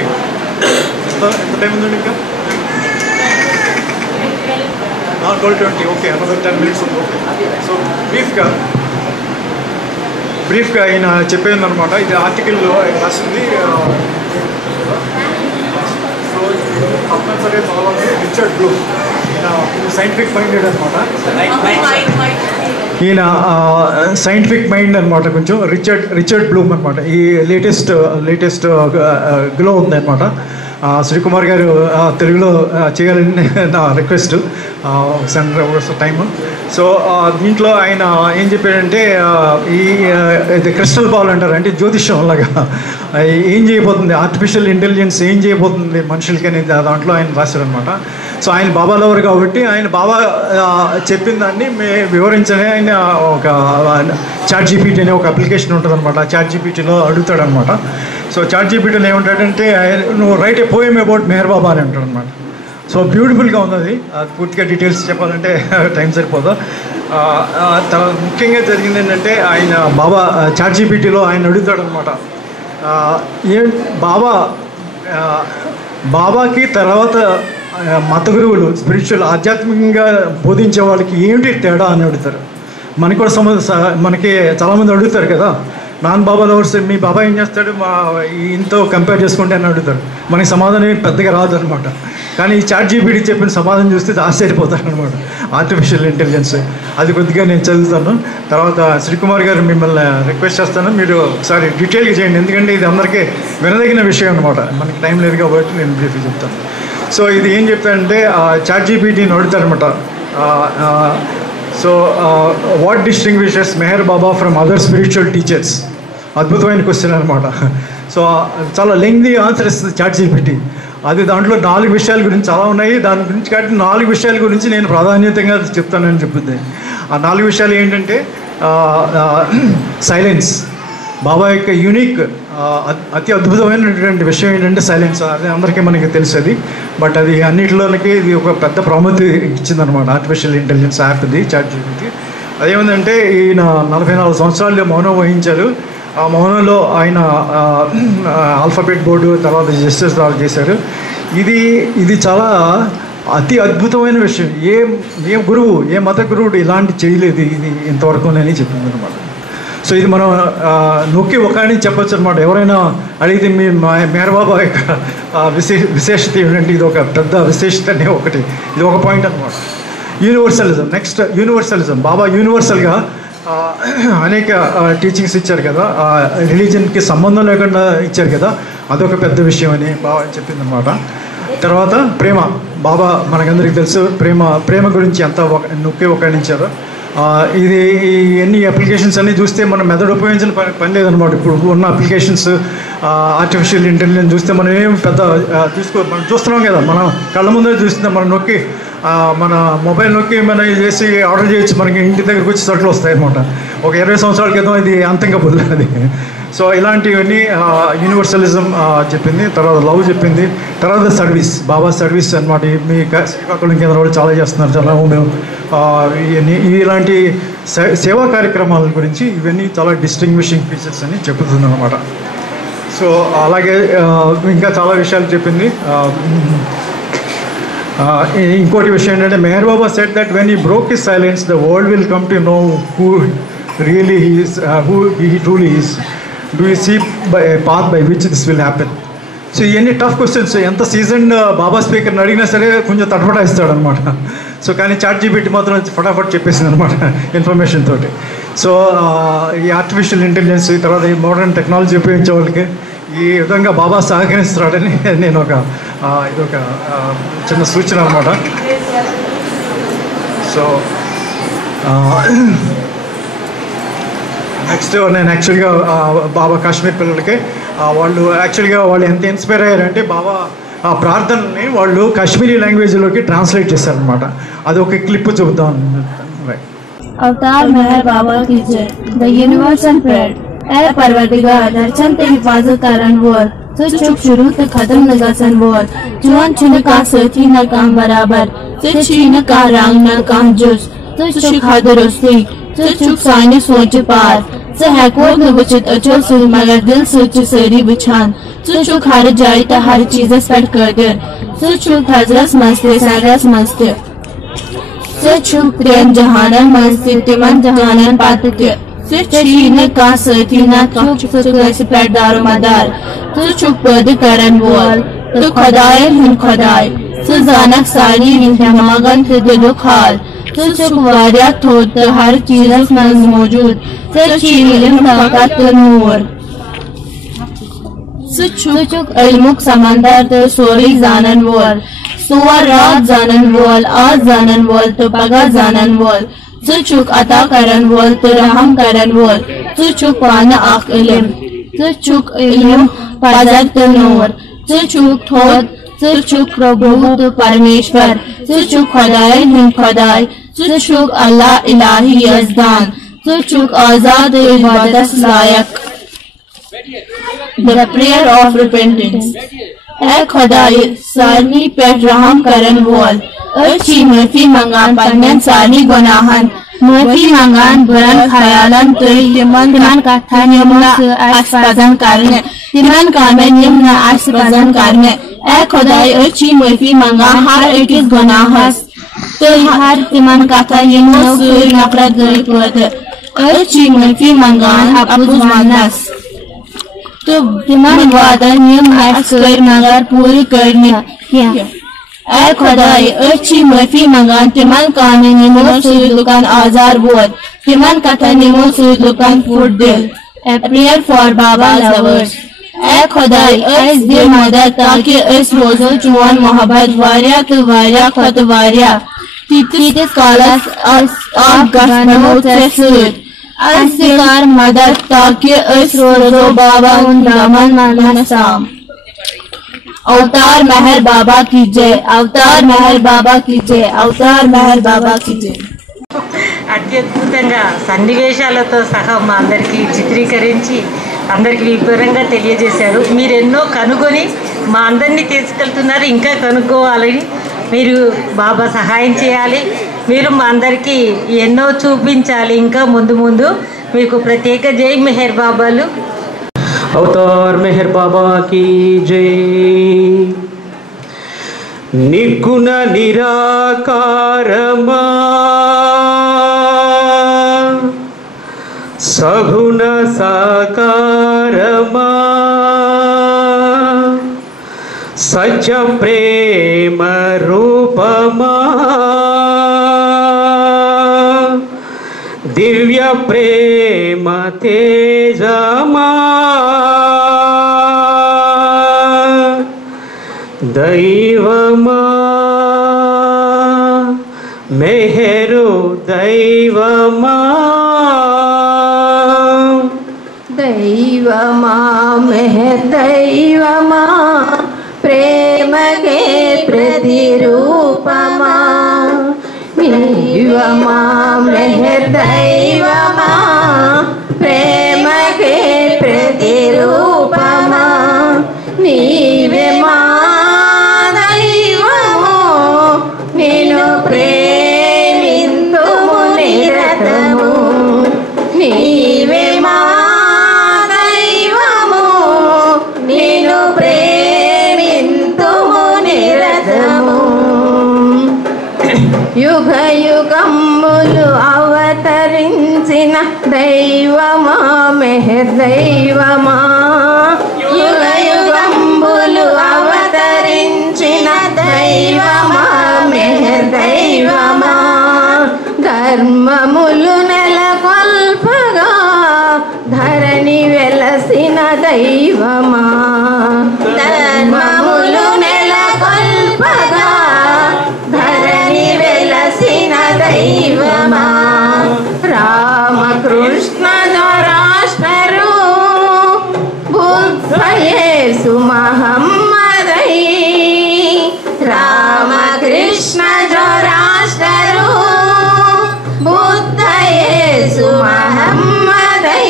ఎంత టైం ఉందండి? ఇంకా 12:20. ఓకే, అనదర్ 10 minutes ఉంది. ఓకే, సో బ్రీఫ్గా ఆయన చెప్పేది అనమాట. ఇది ఆర్టికల్లో ఆయన రాసింది. సో తప్పనిసరిగా చదవాలి. రిచర్డ్ బ్లూమ్, ఈయన సైంటిఫిక్ మైండెడ్ అనమాట. ఈయన సైంటిఫిక్ మైండ్ అనమాట. కొంచెం రిచర్డ్ బ్లూమ్ అనమాట. ఈ లేటెస్ట్ గ్లో ఉంది అనమాట. శ్రీకుమార్ గారు తెలుగులో చేయాలని నా రిక్వెస్ట్, ఒక టైము. సో దీంట్లో ఆయన ఏం చెప్పాడంటే, ఇది క్రిస్టల్ బాల్ అంటారు, అంటే జ్యోతిష్యం లాగా ఏం చేయబోతుంది, ఆర్టిఫిషియల్ ఇంటెలిజెన్స్ ఏం చేయబోతుంది మనుషులకి అనేది దాంట్లో ఆయన రాశారనమాట. సో ఆయన బాబా లవర్ కాబట్టి ఆయన బాబా చెప్పిన దాన్ని వివరించని ఆయన ఒక చాట్ జీపీటీ అనే ఒక అప్లికేషన్ ఉంటుంది అనమాట. చాట్ జీపీటీలో అడుగుతాడనమాట. సో చాట్ జీపీటీలో ఏమంటాడంటే, నువ్వు write a poem about Meher Baba అని అంటాడు అనమాట. సో బ్యూటిఫుల్గా ఉంది అది. పూర్తిగా డీటెయిల్స్ చెప్పాలంటే టైం సరిపోదు. ముఖ్యంగా జరిగింది ఏంటంటే, ఆయన బాబా చాట్ జీపీటీలో ఆయన అడుగుతాడు అనమాట, బాబాకి తర్వాత మత గురువులు, స్పిరిచువల్ ఆధ్యాత్మికంగా బోధించే వాళ్ళకి ఏమిటి తేడా అని అడుగుతారు. మనకి కూడా మనకి చాలామంది అడుగుతారు కదా, నాన్ బాబా లవర్స్ మీ బాబా ఏం చేస్తాడు మా ఇంతో కంపేర్ చేసుకుంటే అని అడుగుతారు. మనకి సమాధానం పెద్దగా రాదు అనమాట. కానీ ఈ చాట్ జీపీటీ చెప్పిన సమాధానం చూస్తే ఆశ్చర్యపోతారు అనమాట. ఆర్టిఫిషియల్ ఇంటెలిజెన్స్ అది కొద్దిగా నేను చదువుతాను. తర్వాత శ్రీకుమార్ గారు మిమ్మల్ని రిక్వెస్ట్ చేస్తాను, మీరు ఒకసారి డీటెయిల్గా చేయండి, ఎందుకంటే ఇది అందరికీ వినదగిన విషయం అనమాట. మనకి టైం లేదు కాబట్టి నేను బ్రీఫ్గా చెప్తాను. సో ఇది ఏం చెప్తానంటే, చాట్ జీపీటీని అడుగుతారనమాట. So what distinguishes Meher Baba from other spiritual teachers? అద్భుతమైన క్వశ్చన్ అనమాట. సో చాలా లెంగ్తీ ఆన్సర్ ఇస్తుంది చాట్ జీపీటీ. అది దాంట్లో 4 విషయాల గురించి చాలా ఉన్నాయి. దాని గురించి కాబట్టి 4 విషయాల గురించి నేను ప్రాధాన్యతంగా చెప్తానని చెప్పింది. ఆ 4 విషయాలు ఏంటంటే, సైలెన్స్. బాబా యొక్క యూనిక్ అతి అద్భుతమైనటువంటి విషయం ఏంటంటే సైలెన్స్. అది అందరికీ మనకి తెలుసు, బట్ అది అన్నింటిలోనికి ఇది ఒక పెద్ద ప్రాముఖ్యత ఇచ్చిందనమాట. ఆర్టిఫిషియల్ ఇంటెలిజెన్స్ యాప్ ఇది చాట్ జీపీటీ. అదేమందంటే, ఈయన 44 సంవత్సరాలు మౌనం వహించారు. ఆ మౌనంలో ఆయన ఆల్ఫాబెట్ బోర్డు తర్వాత జస్టిస్ చేశారు. ఇది చాలా అతి అద్భుతమైన విషయం. ఏ గురువు, ఏ మత గురువుడు ఇలాంటి చేయలేదు ఇది ఇంతవరకు అని చెప్పింది అనమాట. సో ఇది మనం నొక్కి ఒకని చెప్పచ్చు అనమాట. ఎవరైనా అడిగితే మీ మెహర్ బాబా యొక్క విశేషత ఏమిటంటే, ఇది ఒక పెద్ద విశేషతనే ఒకటి, ఇది ఒక పాయింట్ అనమాట. యూనివర్సలిజం. నెక్స్ట్ యూనివర్సలిజం. బాబా యూనివర్సల్గా అనేక టీచింగ్స్ ఇచ్చారు కదా, రిలీజన్కి సంబంధం లేకుండా ఇచ్చారు కదా, అదొక పెద్ద విషయం అని బాబా చెప్పిందనమాట. తర్వాత ప్రేమ, బాబా మనకందరికీ తెలుసు ప్రేమ గురించి ఎంత నొక్కి ఒకడించారు. ఇది ఎన్ని అప్లికేషన్స్ అన్నీ చూస్తే మనం మెదడు ఉపయోగించిన పని లేదనమాట. ఇప్పుడు ఉన్న అప్లికేషన్స్, ఆర్టిఫిషియల్ ఇంటెలిజెన్స్ చూస్తే మనం ఏం పెద్ద మనం చూస్తున్నాం కదా, మనం కళ్ళ ముందే చూస్తున్నాం. మనం నొక్కి మన మొబైల్ నొక్కి మనం చేసి ఆర్డర్ చేయొచ్చు, మనకి ఇంటి దగ్గరకు వచ్చి సరుకులు వస్తాయి అనమాట. ఒక 20 సంవత్సరాల క్రితం ఇది అంతంగా అది. సో ఇలాంటివన్నీ యూనివర్సలిజం చెప్పింది. తర్వాత లవ్ చెప్పింది. తర్వాత సర్వీస్, బాబా సర్వీస్ అనమాట. మీ శ్రీకాకుళం కేంద్రం వాళ్ళు చాలా చేస్తున్నారు, చాలా మేము ఇవన్నీ ఇలాంటి సేవా కార్యక్రమాల గురించి ఇవన్నీ చాలా డిస్టింగ్విషింగ్ ఫీచర్స్ అని చెప్తుంది అనమాట. సో అలాగే ఇంకా చాలా విషయాలు చెప్పింది. ఇంకోటి విషయం ఏంటంటే, Meher Baba said that when he broke his silence the world will come to know who really he is, who he truly is. Do you see a path by which this will happen? So ఇవన్నీ tough questions. ఎంత seasoned Baba స్పీకర్ని అడిగినా సరే కొంచెం తటపటాయిస్తాడు అనమాట. So కానీ ChatGPT మాత్రం ఫటాఫట్ చెప్పేసింది అనమాట ఇన్ఫర్మేషన్ తోటి. సో ఈ ఆర్టిఫిషియల్ ఇంటెలిజెన్స్, తర్వాత ఈ మోడర్న్ టెక్నాలజీ ఉపయోగించే వాళ్ళకి ఈ విధంగా బాబా సహకరిస్తున్నాడని నేను ఇదొక చిన్న సూచన అనమాట. సో నెక్స్ట్ నేను యాక్చువల్గా బాబా కాశ్మీర్ పిల్లలకి వాళ్ళు ఎంత ఇన్స్పైర్ అయ్యారంటే, బాబా ఆ ప్రార్థనని వాళ్ళు కాశ్మీరీ లాంగ్వేజ్లోకి ట్రాన్స్లేట్ చేశారనమాట. అది ఒక క్లిప్ చూద్దాం. अवतार मेहर बाबा की जय. The universal prayer. ए परवरदिगार, दर्शन ते हिफाजत करन वोल, तो चुप शुरू ते खत्म नगसन वोल, जुआन छिन का सती न काम बराबर, तो छीन का रंग न काम जुस, तो चुप हादरुस्ती, तो चुप सानी सोच पार, से हैकोर न वचित अचल सुन मगर दिल सोच सरी बिछान, तो चुप हर जाए तो हर चीज़ स्पेड कर दे, तो चुप हजरस मस्ते सरस मस्ते, से चुप प्रेम जहानन मस्ते तिमन जहानन पातके, से छीन का सती न चुप से पैदारो मदार, तो चुप पद करन बोल, तो खुदाए हिन खुदाए, से जानक सारी हिमागन से दिलो खाल, तो चुप वारिया थोत हर चीज़ में मौजूद, से छीन ताकत नूर, से चुप इल्मुक समंदर तो सोरी जानन बोल, सुवर रात जानन बोल, आज जानन बोल, तो पगा जानन बोल, से चुप अता करन बोल, तो रहम करन बोल, से चुप पाना आख इल्म, से चुप इल्म पाजर तो नूर, से चुप थोत, से चुप प्रभु तो परमेश्वर, से चुप खुदाए हिंद खुदाए, से चुप अल्लाह इलाही यज़दान, से चुप आजाद इबादत लायक. The prayer of repentance. ए खुदाई सानी पे रहम करन वोल, अच्छी माफी मंगान पन्नन सानी गुनाहन, माफी मंगान बुरन ख्यालन तो तिमन का था निम्न आस्पदन करने, तिमन का में निम्न आस्पदन करने. ए खुदाई अच्छी माफी मंगा हर एक गुनाहस, तो हर तिमन का था निम्न से नफरत गई पद, अच्छी माफी मंगान अपुज मनस, तो तिमन वादा नियम कर मगर पूरी करने. ए खुदाई अच्छी माफी मंगान तिमन काने निमो से दुकान आजार बोल, तिमन कथा निमो से दुकान फूट दे. A prayer for Baba lovers. ए खुदाई इस दे मदद ताकि इस रोज़ो जुआन मोहब्बत वारिया तो वारिया खत वारिया तीतीस कालस आप गश्तनो तस्वीर अस्कार मदद ताकि इस रोज़ो बाबा उन दामन मनसाम. अवतार मेहर बाबा की जय. अवतार मेहर बाबा की जय. अवतार मेहर बाबा की जय. అత్యద్భుతంగా సన్నివేశాలతో సహా మా అందరికీ చిత్రీకరించి అందరికీ వివరంగా తెలియజేశారు. మీరు ఎన్నో కనుగొని మా అందరినీ తీసుకెళ్తున్నారు. ఇంకా కనుక్కోవాలని మీరు బాబా సహాయం చేయాలి. మీరు మా అందరికీ ఎన్నో చూపించాలి. ఇంకా ముందు ముందు మీకు ప్రత్యేక జై మెహర్ బాబాలు. अवतार मेहर बाबा की जय. निर्गुण निराकारमा सगुण साकारमा सच्च प्रेम रूपमा दिव्य ప్రేమ తేజమా దైవమా మెహరు దైవమా దైవమా మెహర్ దైవమా ప్రేమకే ప్రతిరూపమా దైవమా మెహర్ దైవమా ప్రేమకే ప్రతిరూపమా నీవే మా దైవము నిన్ను ప్రేమింతుము నిరతము నీవే మా దైవము నిన్ను ప్రేమింతుము నిరతము యుగ యుగములు అవతరించిన దైవమా మెహర్ దైవమా యుగ యుగంబులు అవతరించిన దైవమా మెహర్ దైవమా ధర్మములు నెలకొల్పగా ధరణి వెలసిన దైవమా ధర్మములు నెలకొల్పగా ధరణి వెలసిన దైవమా రామకృష్ణ రాష్ట్రరు బుద్ధ యేసు మహమ్మదై రామకృష్ణ రాష్ట్రరు బుద్ధ యేసు మహమ్మదై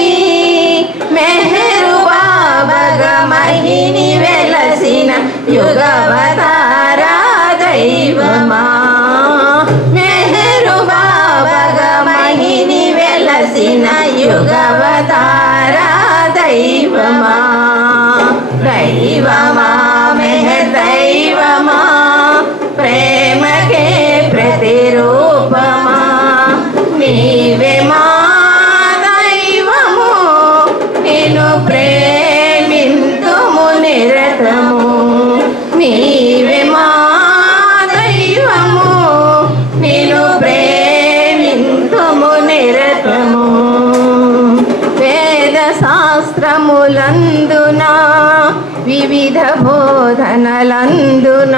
మెహరు బాబగ మహిని వెలసిన యుగవతార దైవమా మెహరు బాబగ మహిని వెలసిన యుగవతార దైవమా దైవమా మెహర్ దైవమా ప్రేమకే ప్రతిరూపమా నీవే మా దైవము నిన్ను ప్రేమింతుము నిరతము నీవే మా దైవము నిన్ను ప్రేమింతుము నిరతము వేద శాస్త్రములందున వివిధ బోధనలందున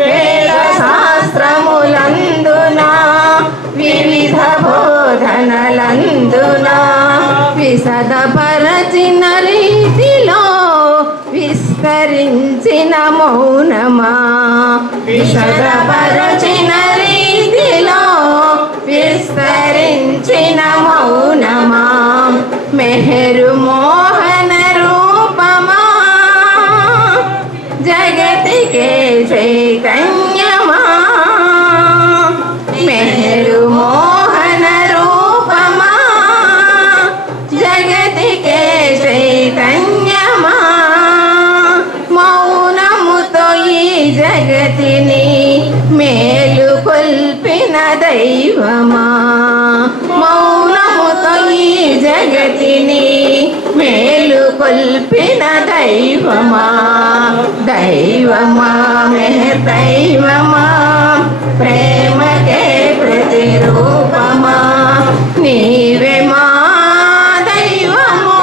వేద శాస్త్రములందున వివిధ బోధనలందున విశదపరచిన రీతిలో విస్తరించిన మౌనమా విశదపరచిన రీతిలో విస్తరించిన మౌనమా మెహరు మోహన రూపమా జగతికే చైతన్యమా మెహరు మోహన రూపమా జగతికే చైతన్యమా మౌనముతో ఈ జగతిని మేలు కొల్పిన దైవమా మౌనముతో ఈ జగతిని మేలు కొల్పిన దైవమా దైవమా మెహర్ దైవమా ప్రేమకే ప్రతిరూపమా నీవే మా దైవము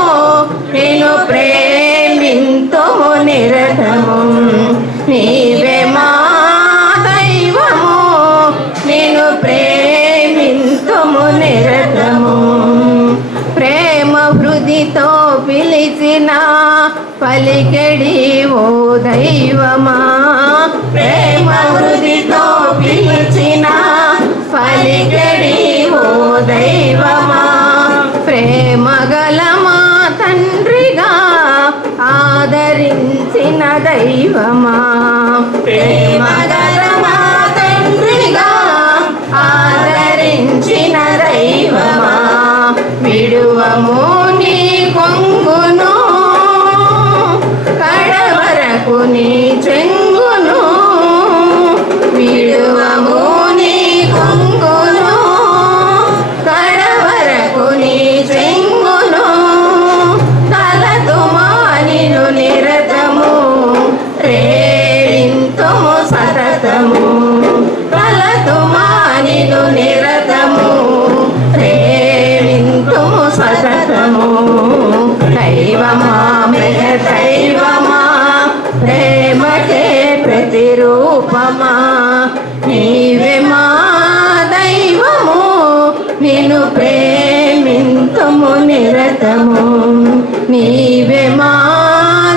నిన్ను ప్రేమింతుము నిరతము నీవే మా దైవము నిన్ను ప్రేమింతుము నిరతము ప్రేమ హృదితో పిలిచిన పలికెడి ఓ దైవమా ప్రేమ హృదితో పిలిచిన పలికెడి ఓ దైవమా ప్రేమ గల మా తండ్రిగా ఆదరించిన దైవమా ప్రేమ గల మా తండ్రిగా ఆదరించిన దైవమా విడువము నీ కొంగును కడవరకు నీ చెంగును విడువము నీ కొంగును కడవరకు నీ చెంగును తలతుమా నిన్ను నిరతము ప్రేమింతుము సతతము తలతుమా నిన్ను నిరతము ప్రేమి నిరతము నీవే మా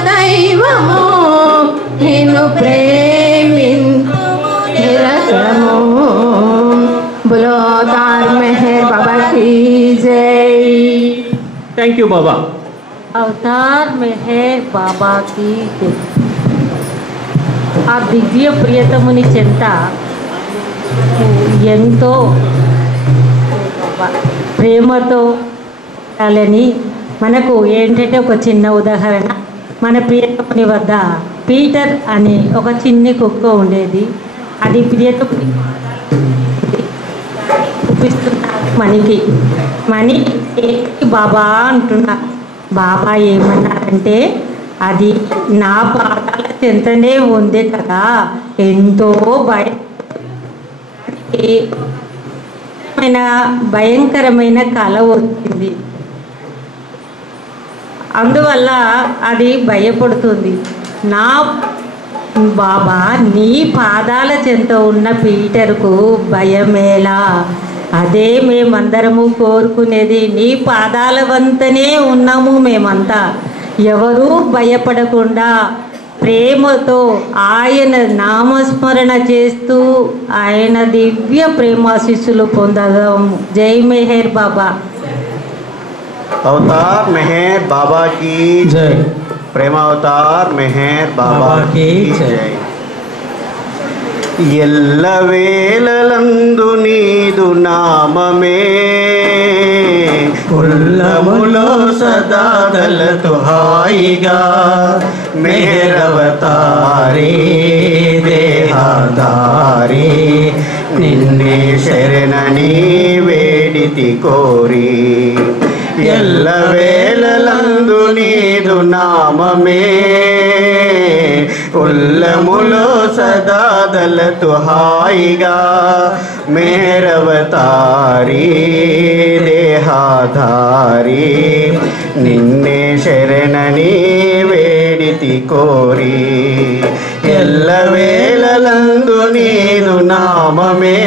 దైవము నిన్ను ప్రేమించు నిరతము బోలో అవతార్ మెహర్ బాబా की जय। Thank you Baba. అవతార్ మెహర్ బాబా की जय। ఆ దివ్య ప్రియతముని చెంత ఎంతో ప్రేమతో ఉండాలని మనకు ఏంటంటే ఒక చిన్న ఉదాహరణ, మన ప్రియతముని వద్ద పీటర్ అనే ఒక చిన్ని కుక్క ఉండేది. అది ప్రియతముని చూపిస్తున్నారు మణి బాబా అంటున్నా. బాబా ఏమన్నారంటే అది నా పాదాల చెంతనే ఉంది కదా, ఎంతో భయంకరమైన కల వచ్చింది. అందువల్ల అది భయపడుతుంది. నా బాబా నీ పాదాల చెంత ఉన్న పీటర్కు భయమేలా, అదే మేమందరము కోరుకునేది. నీ పాదాల వంతనే ఉన్నాము మేమంతా. ఎవరూ భయపడకుండా ప్రేమతో ఆయన నామస్మరణ చేస్తూ ఆయన దివ్య ప్రేమాశిస్సులు పొందగము. జై మెహర్ బాబా। अवतार मेहर बाबा की जय। प्रेमावतार मेहर बाबा की जय। ఎల్లవేళలందు నీదు నామమే ఉల్లములో సదా దళతు హాయిగా మేరవతారే దేహదారే నిన్నే శరణని వేడితి కోరి ఎల్లవేళలందు నీదు నామమే ఉల్లములో సదా దళతు హాయిగా మేరవతారీ దేహాధారీ నిన్నే శరణని వేడితి కోరి ఎల్లవేళలందు నీదు నామమే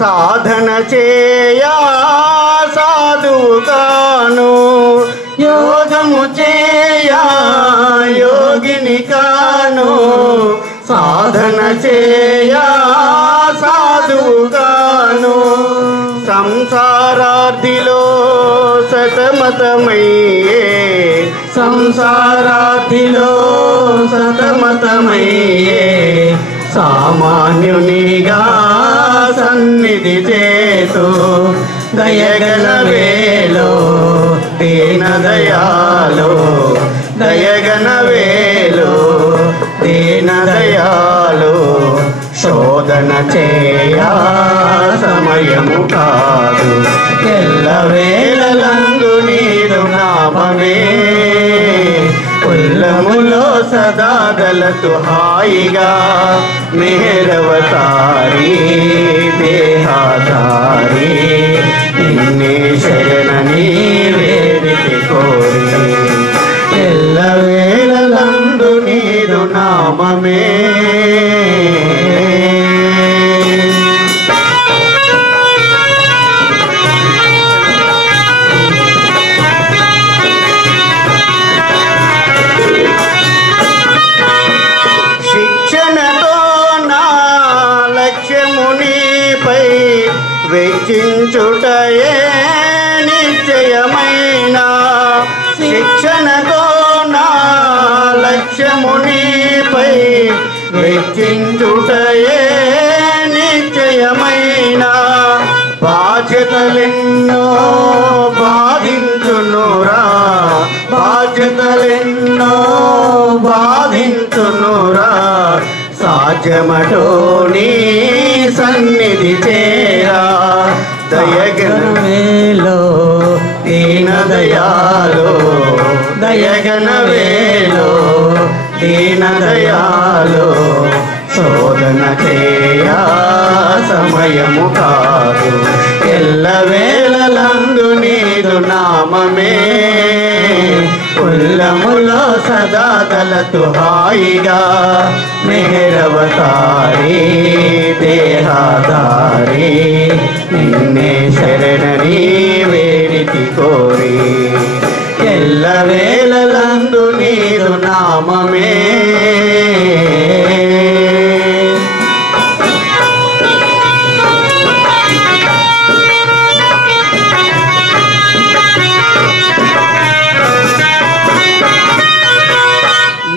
సాధన చేయా సాధువు కాను యోగము చేయా యోగిని కాను సాధన చేయా సాధువు కాను సంసారార్థిలో సతమతమయ్యే సంసారార్థిలో సతమతమయ్యే సామాన్యునిగా సన్నిధి చేతు దయగల వేలో దీన దయాలో దయగన వేలో దీన దయాలో శోధన చేయా సమయము కాదు ఎల్లవేళలందు నీదు నామమే ఉల్లములో సదా దళతు హాయిగా మేరవతారీ దేహాధారీ నిన్నే శరణని వేడితి కోరి ఎల్లవేళలందు నీదు నామమే వెచ్చించుటయే నిశ్చయమైన శిక్షణతో నా లక్ష్యము నీపై వెచ్చించుటయే నిశ్చయమైన బాధ్యతలెన్నో బాధించునురా బాధ్యతలెన్నో బాధించునురా సాధ్యమటో నీ సన్నిధి చేరా దయగన వేలో దీన దయాలో దయగన వేలో దీన దయాలో శోధన చేయా సమయము కాదు ఎల్లవేళలందు నీ నీదు నామమే ఉల్లములో సదా తలతు హాయిగా మెహరవతారి దేహాదారి నిన్నే శరణని వేడితి కోరి ఎల్లవేళలందు నీదు నామమే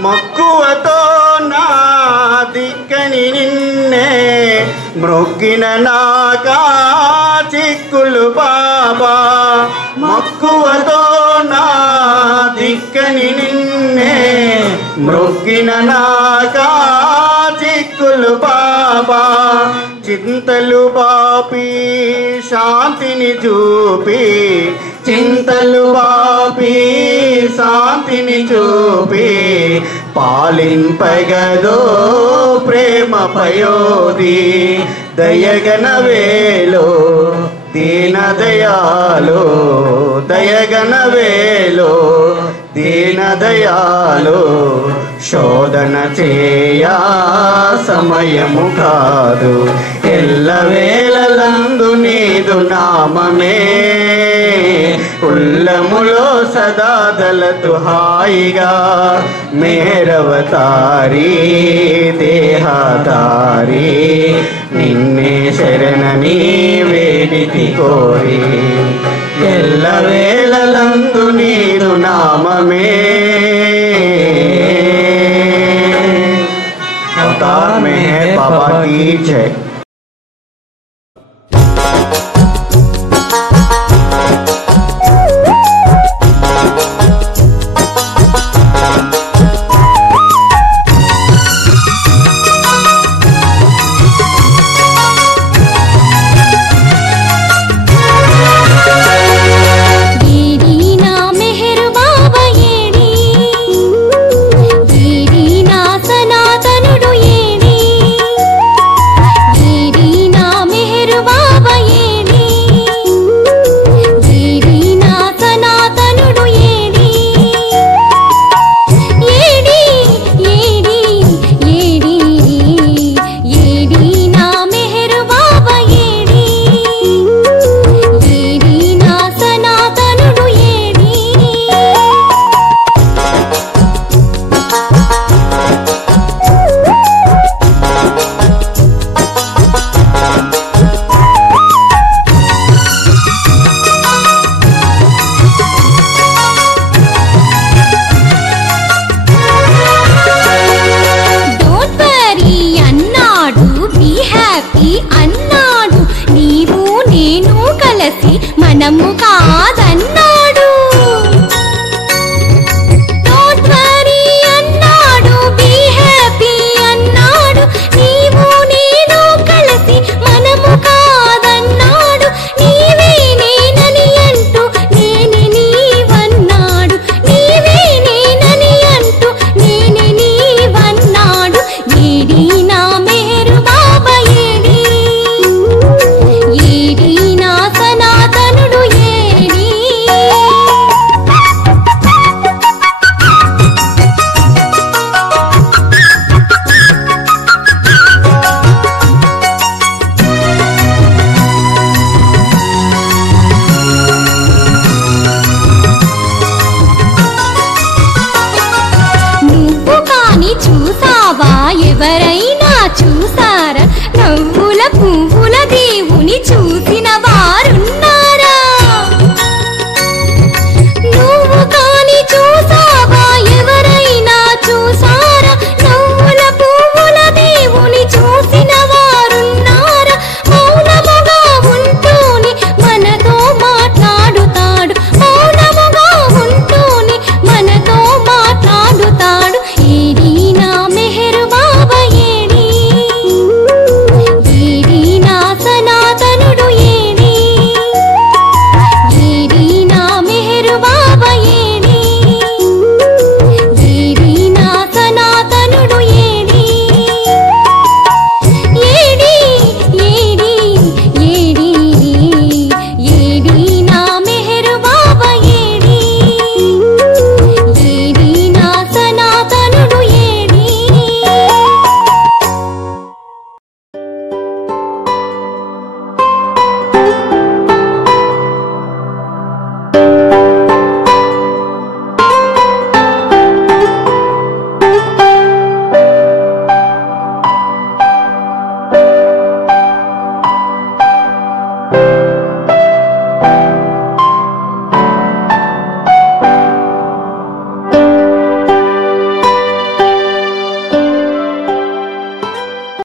మక్కువతో నా దిక్కని నిన్నే మ్రొక్కిన నాకా చిక్కులు బాబా మక్కువతో నా దిక్కని నిన్నే మ్రొక్కిన నాకా చిక్కులు బాబా చింతలు బాపి శాంతిని చూపి చింతలు బాపి శాంతిని చూపి పాలింపగదో ప్రేమ పయోది దయగనవేలో దీన దయాలో దయగనవేలో దీన దయాలో శోధన చేయా సమయము కాదు ఎల్లవేళలందు నీదు నామమే ఉల్లములో సదా దలతు హాయిగా మేరవతారి దేహాదారి నిన్నే శరణని వేడితి కోరి ఎల్లవేళలందు నీదు నామమే अवतार में है बाबा की जय। మనము కాదన్నాడు డోంట్ వరీ అన్నాడు బీ హ్యాపీ అన్నాడు నీవు నేను కలిసి మనము కాదన్నాడు నీవే నేనని అంటూ నేనే నీవన్నాడు నీవే నేనని అంటూ నేనే నీవన్నాడు ఏడి నా మెహరు బాబా ఏడి ఏడి నా సనాతనుడు ఏడి నువ్వు కాని చూసావా ఎవరైనా చూసా